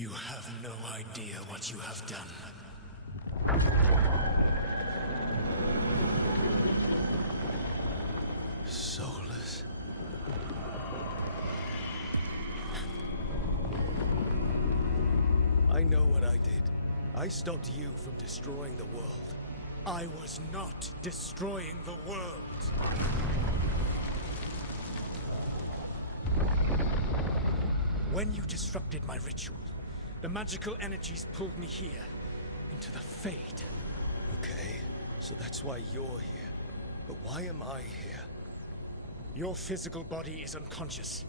You have no idea what you have done. Soulless. I know what I did. I stopped you from destroying the world. I was not destroying the world. When you disrupted my ritual, the magical energies pulled me here, into the Fade. Okay, so that's why you're here. But why am I here? Your physical body is unconscious,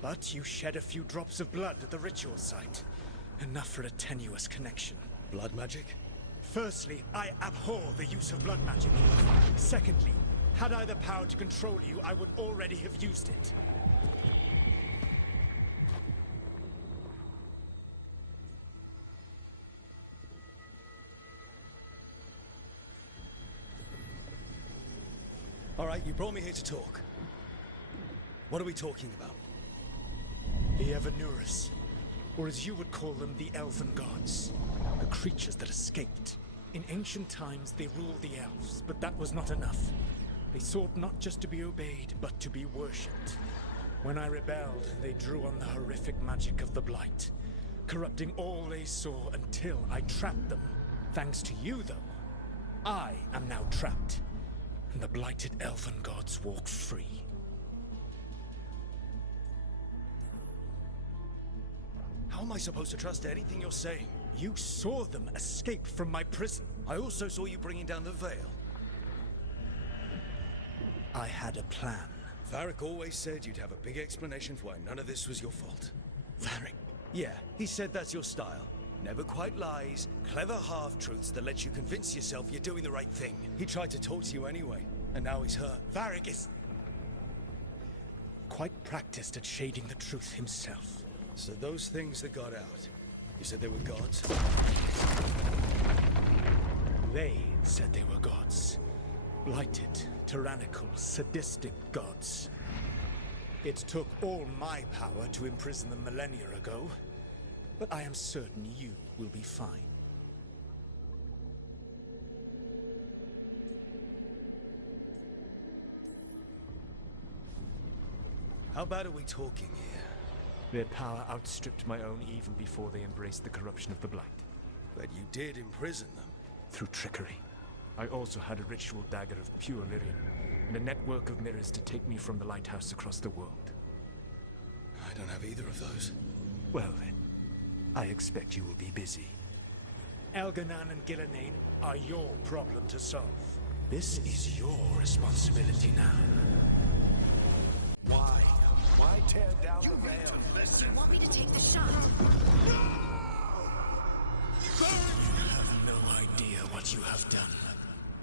but you shed a few drops of blood at the ritual site. Enough for a tenuous connection. Blood magic? Firstly, I abhor the use of blood magic. Secondly, had I the power to control you, I would already have used it. All right, you brought me here to talk. What are we talking about? The Evanurus, or as you would call them, the Elven Gods. The creatures that escaped. In ancient times, they ruled the elves, but that was not enough. They sought not just to be obeyed, but to be worshipped. When I rebelled, they drew on the horrific magic of the Blight, corrupting all they saw until I trapped them. Thanks to you, though, I am now trapped, and the blighted Elven Gods walk free. How am I supposed to trust anything you're saying? You saw them escape from my prison. I also saw you bringing down the veil. I had a plan. Varric always said you'd have a big explanation for why none of this was your fault. Varric? Yeah, he said that's your style. Never quite lies, clever half-truths that let you convince yourself you're doing the right thing. He tried to talk to you anyway, and now he's hurt. Varric is quite practiced at shading the truth himself. So those things that got out, you said they were gods? They said they were gods. Blighted, tyrannical, sadistic gods. It took all my power to imprison them millennia ago, but I am certain you will be fine. How bad are we talking here? Their power outstripped my own even before they embraced the corruption of the Blight. But you did imprison them. Through trickery. I also had a ritual dagger of pure Lyrian, and a network of mirrors to take me from the lighthouse across the world. I don't have either of those. Well then, I expect you will be busy. Elganan and Gillenane are your problem to solve. This is your responsibility now. Why? Why tear down the veil? Listen. Want me to take the shot? No! You have no idea what you have done.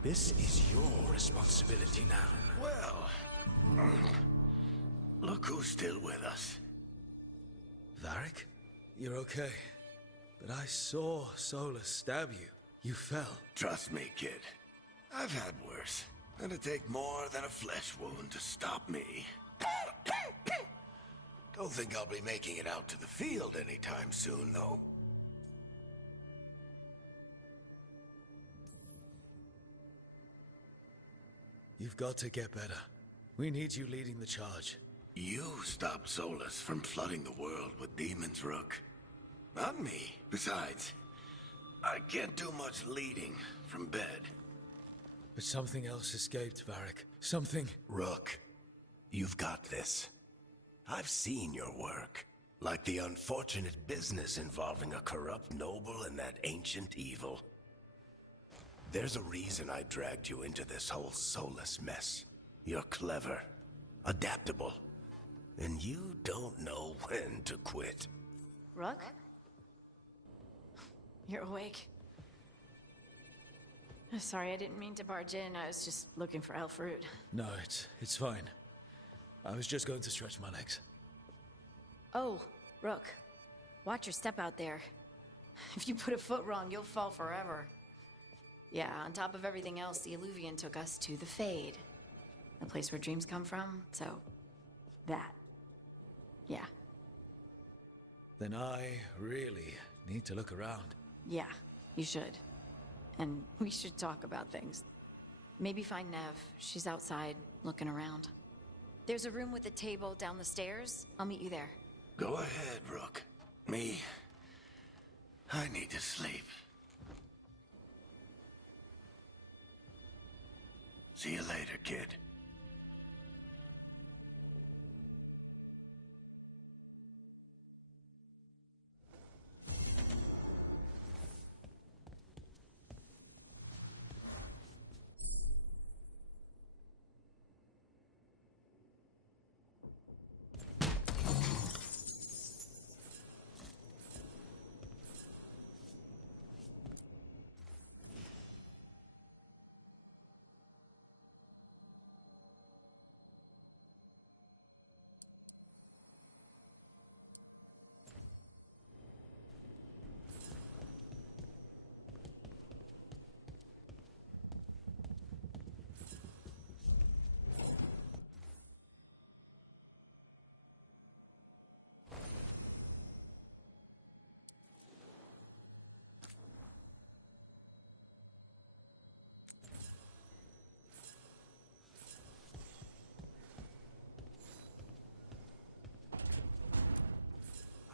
This is your responsibility now. Well, look who's still with us. Varric? You're okay. But I saw Solus stab you. You fell. Trust me, kid. I've had worse. It'd take more than a flesh wound to stop me. Don't think I'll be making it out to the field anytime soon, though. You've got to get better. We need you leading the charge. You stopped Solus from flooding the world with demons, Rook. Not me. Besides, I can't do much leading from bed. But something else escaped, Varric. Something... Rook, you've got this. I've seen your work. Like the unfortunate business involving a corrupt noble and that ancient evil. There's a reason I dragged you into this whole Solus mess. You're clever, adaptable, and you don't know when to quit. Rook? You're awake. Sorry, I didn't mean to barge in. I was just looking for elf fruit. No, it's fine. I was just going to stretch my legs. Oh, Rook. Watch your step out there. If you put a foot wrong, you'll fall forever. Yeah, on top of everything else, the Illuvian took us to the Fade. The place where dreams come from, so... that. Yeah. Then I really need to look around. Yeah, you should. And we should talk about things. Maybe find Nev. She's outside, looking around. There's a room with a table down the stairs. I'll meet you there. Go ahead, Rook. Me, I need to sleep. See you later, kid.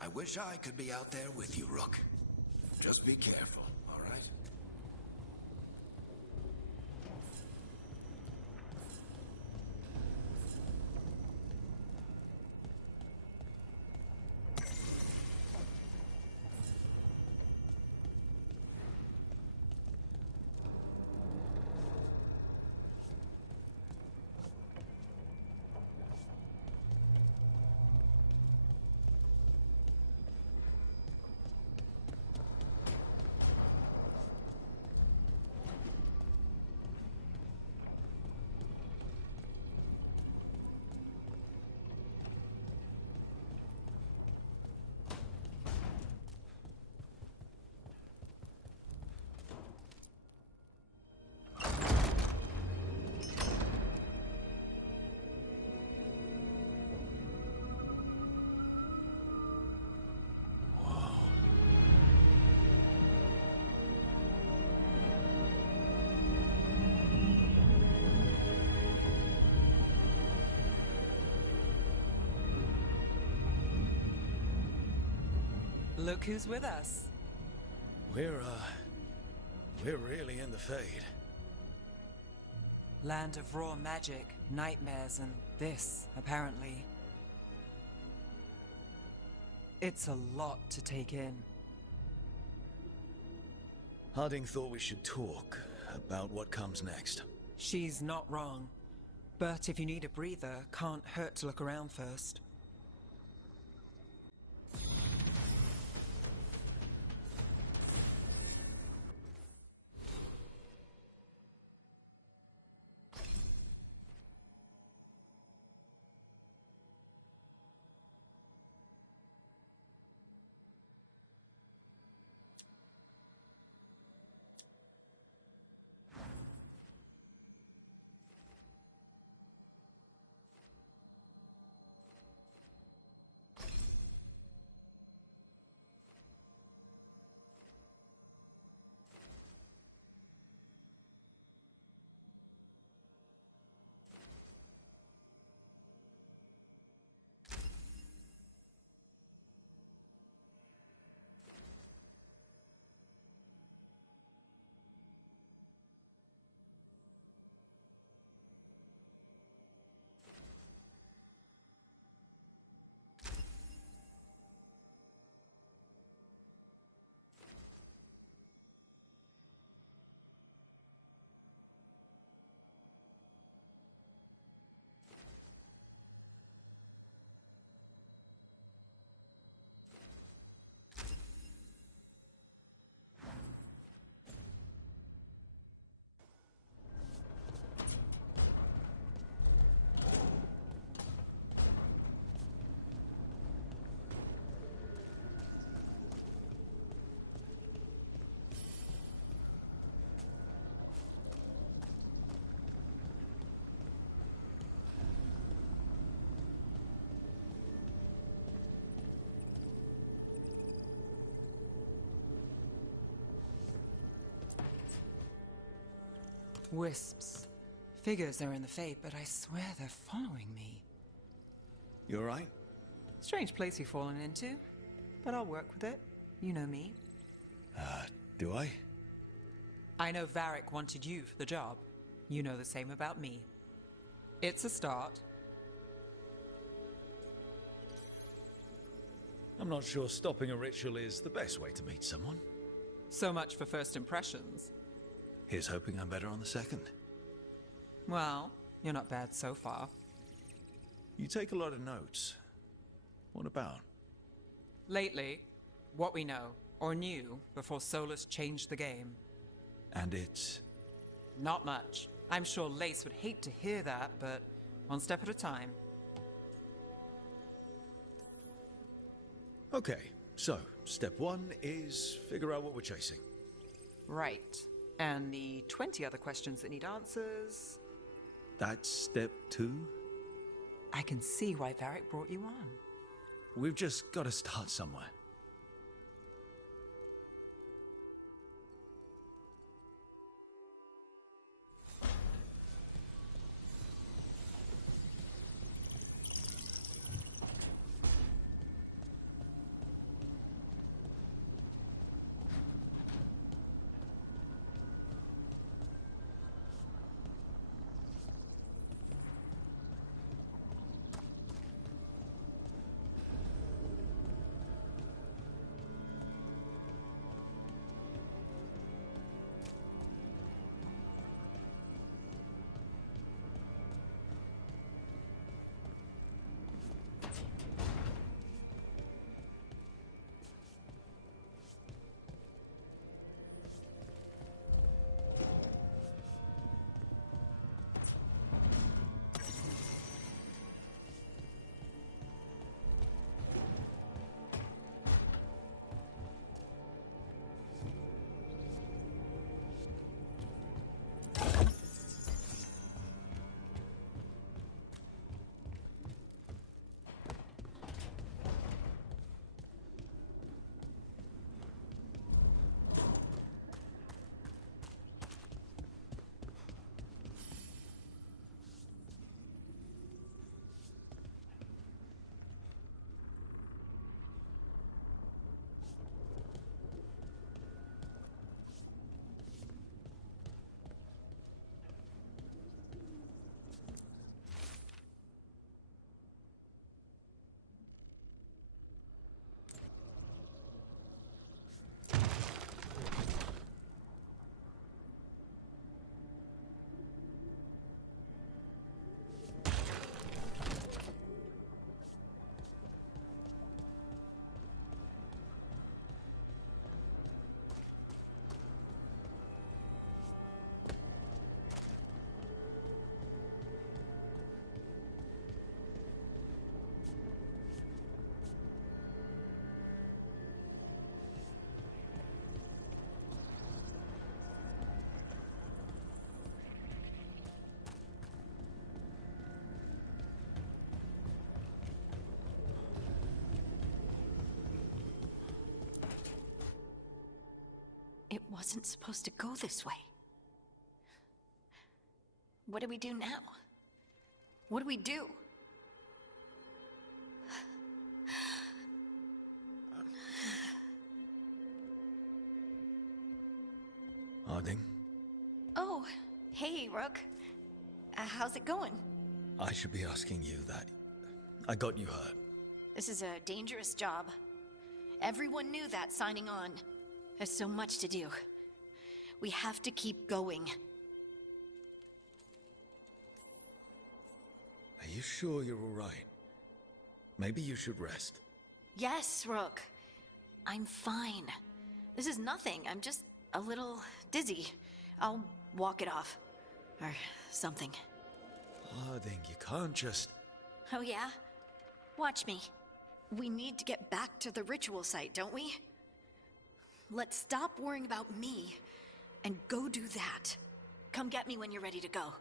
I wish I could be out there with you, Rook. Just be careful, all right? Look who's with us. We're really in the Fade. Land of raw magic, nightmares, and this, apparently. It's a lot to take in. Harding thought we should talk about what comes next. She's not wrong. But if you need a breather, can't hurt to look around first. Wisps. Figures they're in the Fade, but I swear they're following me. You alright? Strange place you've fallen into, but I'll work with it. You know me. Do I? I know Varric wanted you for the job. You know the same about me. It's a start. I'm not sure stopping a ritual is the best way to meet someone. So much for first impressions. Here's hoping I'm better on the second. Well, you're not bad so far. You take a lot of notes. What about? Lately, what we know, or knew, before Solus changed the game. And it's... Not much. I'm sure Lace would hate to hear that, but one step at a time. Okay, so step one is figure out what we're chasing. Right. And the 20 other questions that need answers... That's step two? I can see why Varric brought you on. We've just got to start somewhere. It wasn't supposed to go this way. What do we do now? What do we do? Harding, Oh, hey, Rook. How's it going? I should be asking you that. I got you hurt. This is a dangerous job. Everyone knew that signing on. There's so much to do. We have to keep going. Are you sure you're all right? Maybe you should rest. Yes, Rook. I'm fine. This is nothing. I'm just a little dizzy. I'll walk it off. Or something. Harding, you can't just... Oh yeah? Watch me. We need to get back to the ritual site, don't we? Let's stop worrying about me and go do that. Come get me when you're ready to go.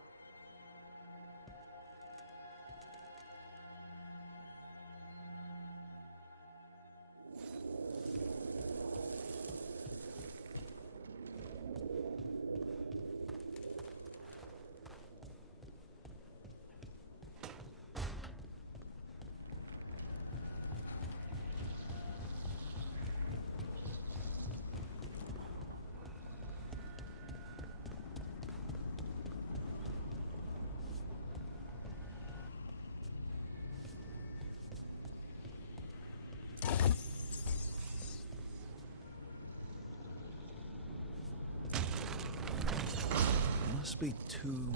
Must be 2 more.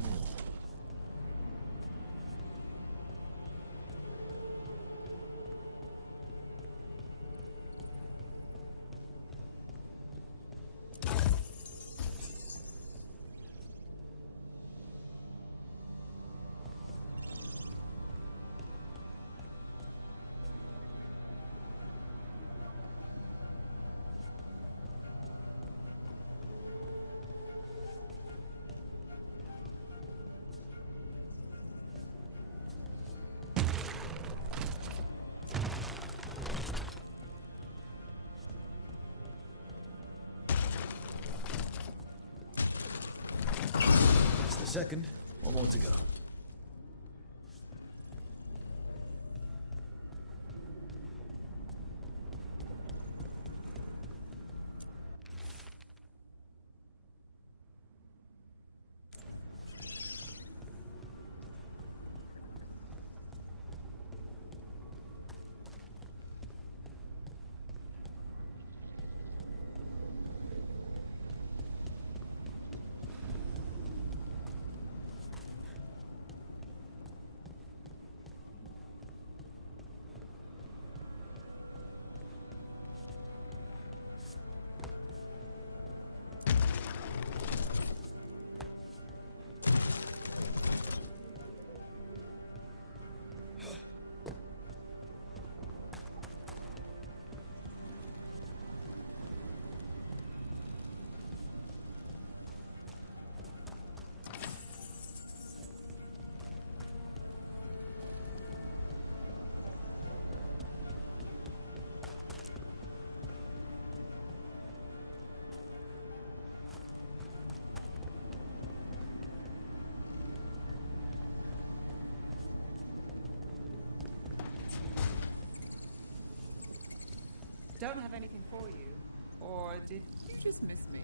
Second, 1 more to go. Don't have anything for you. Or did you just miss me?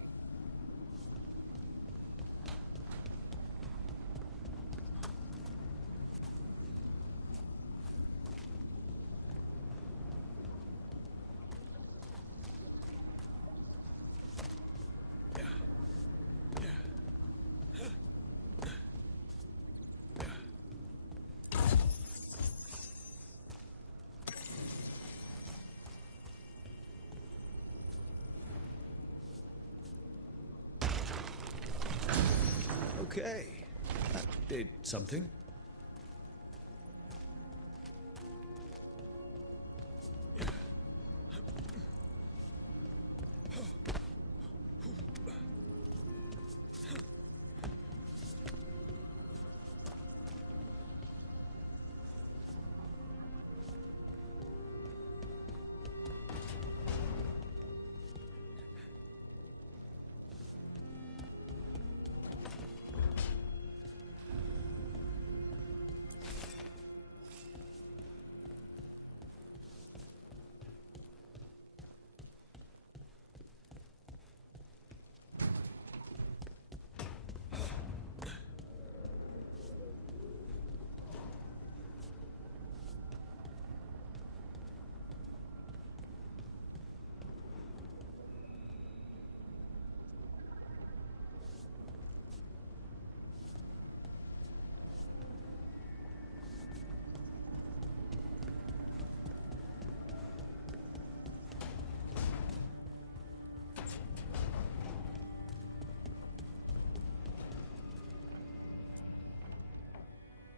Okay, that did something.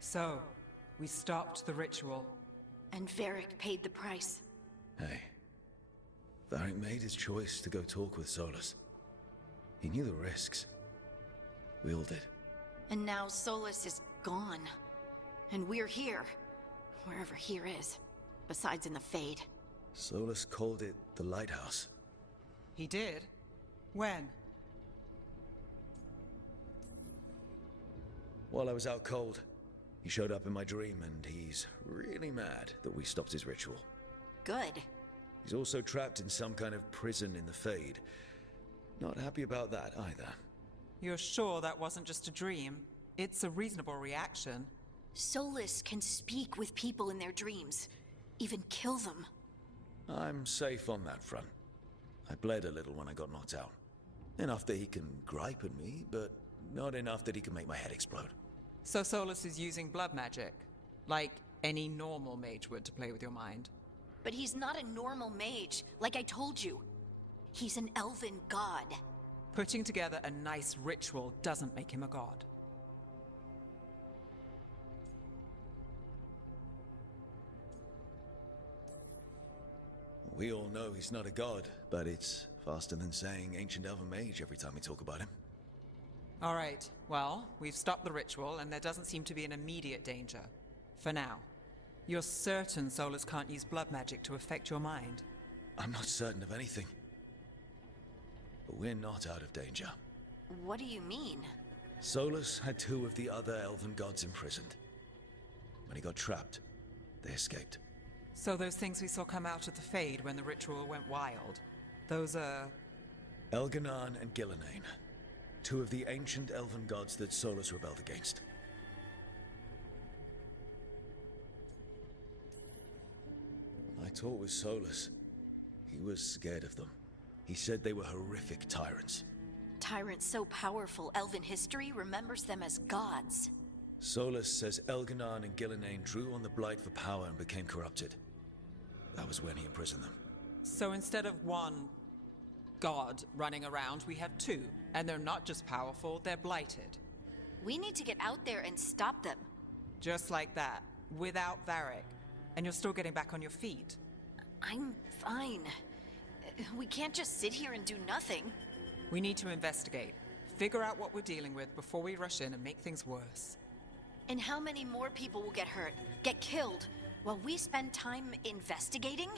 So, we stopped the ritual. And Varric paid the price. Hey, Varric made his choice to go talk with Solus. He knew the risks. We all did. And now Solus is gone. And we're here. Wherever here is. Besides in the Fade. Solus called it the Lighthouse. He did? When? While I was out cold, he showed up in my dream, and he's really mad that we stopped his ritual. Good. He's also trapped in some kind of prison in the Fade. Not happy about that either. You're sure that wasn't just a dream? It's a reasonable reaction. Solus can speak with people in their dreams. Even kill them. I'm safe on that front. I bled a little when I got knocked out. Enough that he can gripe at me, but Not enough that he can make my head explode. So Solus is using blood magic, like any normal mage would to play with your mind. But he's not a normal mage, like I told you. He's an elven god. Putting together a nice ritual doesn't make him a god. We all know he's not a god, but it's faster than saying ancient elven mage every time we talk about him. All right, well, we've stopped the ritual and there doesn't seem to be an immediate danger. For now. You're certain Solus can't use blood magic to affect your mind? I'm not certain of anything. But we're not out of danger. What do you mean? Solus had 2 of the other elven gods imprisoned. When he got trapped, they escaped. So those things we saw come out of the Fade when the ritual went wild, those are... Elganan and Gillenane. 2 of the ancient elven gods that Solus rebelled against. When I talked with Solus, he was scared of them. He said they were horrific tyrants. Tyrants so powerful, elven history remembers them as gods. Solus says Elganan and Gillenane drew on the Blight for power and became corrupted. That was when he imprisoned them. So instead of one god running around, we have 2. And they're not just powerful, they're blighted. We need to get out there and stop them. Just like that, without Varric. And you're still getting back on your feet. I'm fine. We can't just sit here and do nothing. We need to investigate. Figure out what we're dealing with before we rush in and make things worse. And how many more people will get hurt, get killed, while we spend time investigating?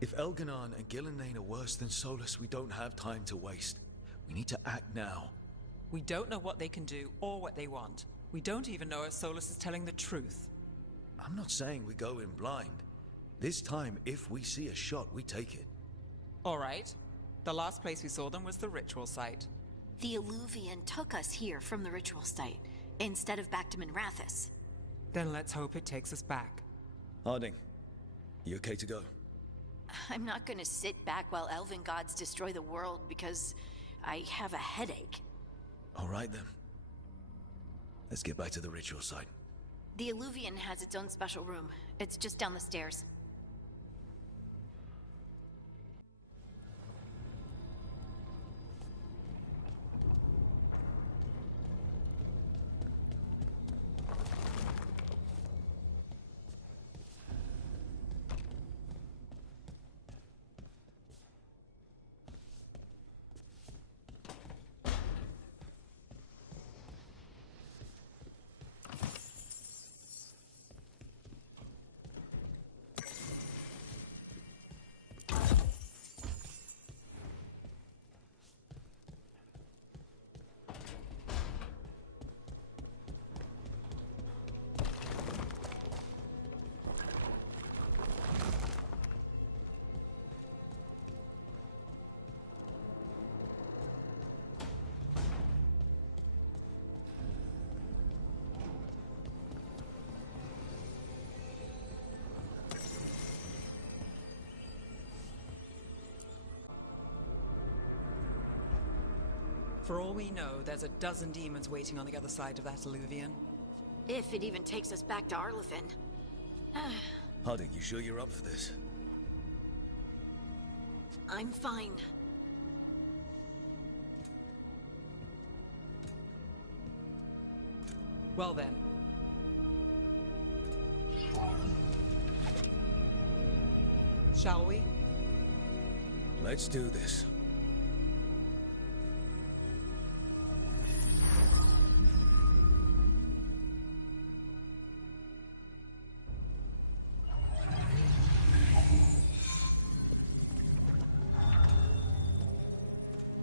If Elganan and Gillenane are worse than Solus, we don't have time to waste. We need to act now. We don't know what they can do or what they want. We don't even know if Solus is telling the truth. I'm not saying we go in blind. This time, if we see a shot, we take it. All right. The last place we saw them was the ritual site. The Illuvian took us here from the ritual site, instead of back to Minrathous. Then let's hope it takes us back. Harding, you okay to go? I'm not gonna sit back while elven gods destroy the world because I have a headache. All right then. Let's get back to the ritual site. The Illuvian has its own special room. It's just down the stairs. For all we know, there's a dozen demons waiting on the other side of that Illuvian. If it even takes us back to Arlothin. Harding, you sure you're up for this? I'm fine. Well then. Shall we? Let's do this.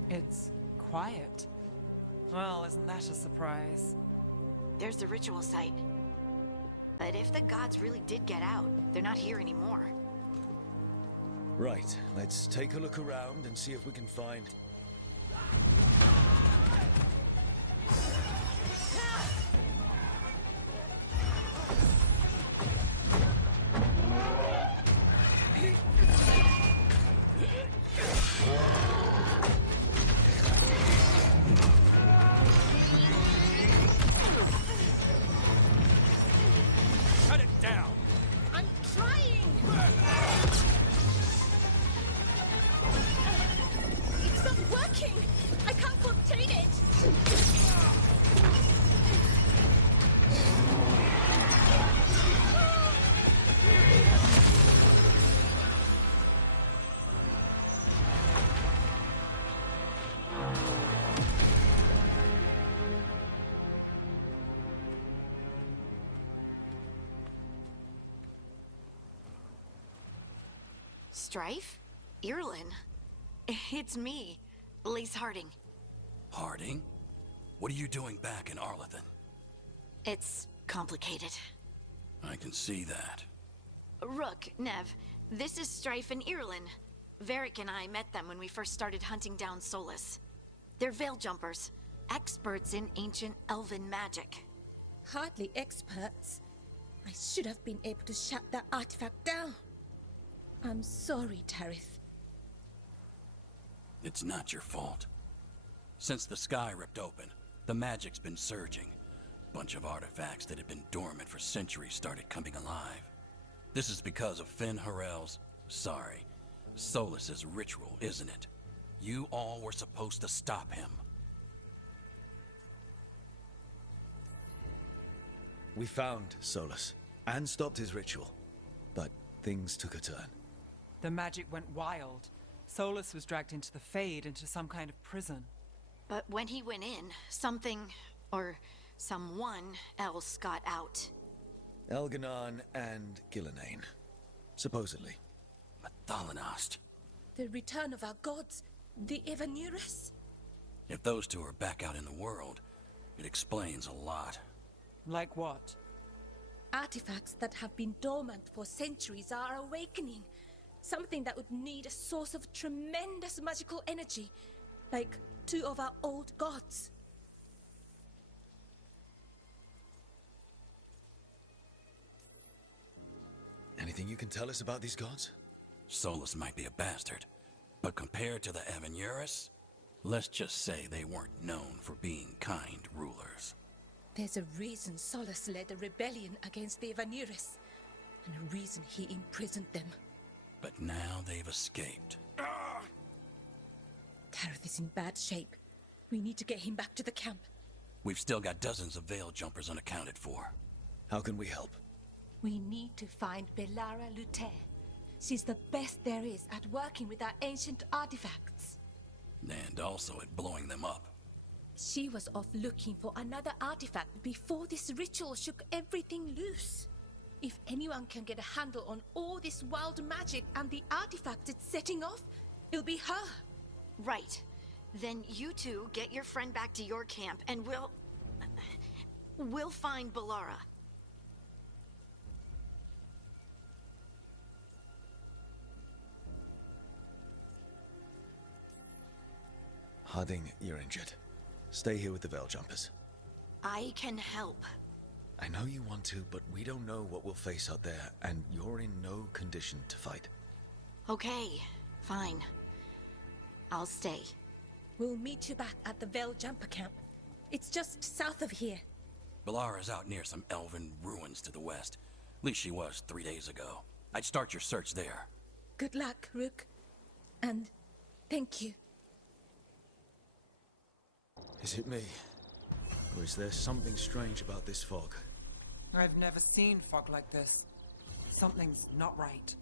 It's quiet. Well, isn't that a surprise? There's the ritual site. But if the gods really did get out, they're not here anymore. Right, let's take a look around and see if we can find... Strife? Irlin? It's me, Lise Harding. Harding? What are you doing back in Arlethan? It's complicated. I can see that. Rook, Nev, this is Strife and Irlin. Varric and I met them when we first started hunting down Solus. They're veil jumpers, experts in ancient elven magic. Hardly experts. I should have been able to shut that artifact down. I'm sorry, Tarith. It's not your fault. Since the sky ripped open, the magic's been surging. Bunch of artifacts that had been dormant for centuries started coming alive. This is because of Finn Harel's... Solus's ritual, isn't it? You all were supposed to stop him. We found Solus and stopped his ritual, but things took a turn. The magic went wild. Solus was dragged into the Fade, into some kind of prison. But when he went in, something, or someone else got out. Elganon and Gillenane, supposedly. Thalanost. The return of our gods, the Evanurus? If those two are back out in the world, it explains a lot. Like what? Artifacts that have been dormant for centuries are awakening. Something that would need a source of tremendous magical energy, like two of our old gods. Anything you can tell us about these gods? Solus might be a bastard, but compared to the Evanurus, let's just say they weren't known for being kind rulers. There's a reason Solus led a rebellion against the Evanurus, and a reason he imprisoned them. But now they've escaped. Tarith is in bad shape. We need to get him back to the camp. We've still got dozens of veil jumpers unaccounted for. How can we help? We need to find Belara Luther. She's the best there is at working with our ancient artifacts. And also at blowing them up. She was off looking for another artifact before this ritual shook everything loose. If anyone can get a handle on all this wild magic and the artifact it's setting off, it'll be her. Right. Then you two get your friend back to your camp and we'll find Belara. Harding, you're injured. Stay here with the veil jumpers. I can help. I know you want to, but we don't know what we'll face out there, and you're in no condition to fight. Okay, fine. I'll stay. We'll meet you back at the Veil Jumper camp. It's just south of here. Belara's out near some elven ruins to the west. At least she was 3 days ago. I'd start your search there. Good luck, Rook. And thank you. Is it me? Or is there something strange about this fog? I've never seen fog like this. Something's not right.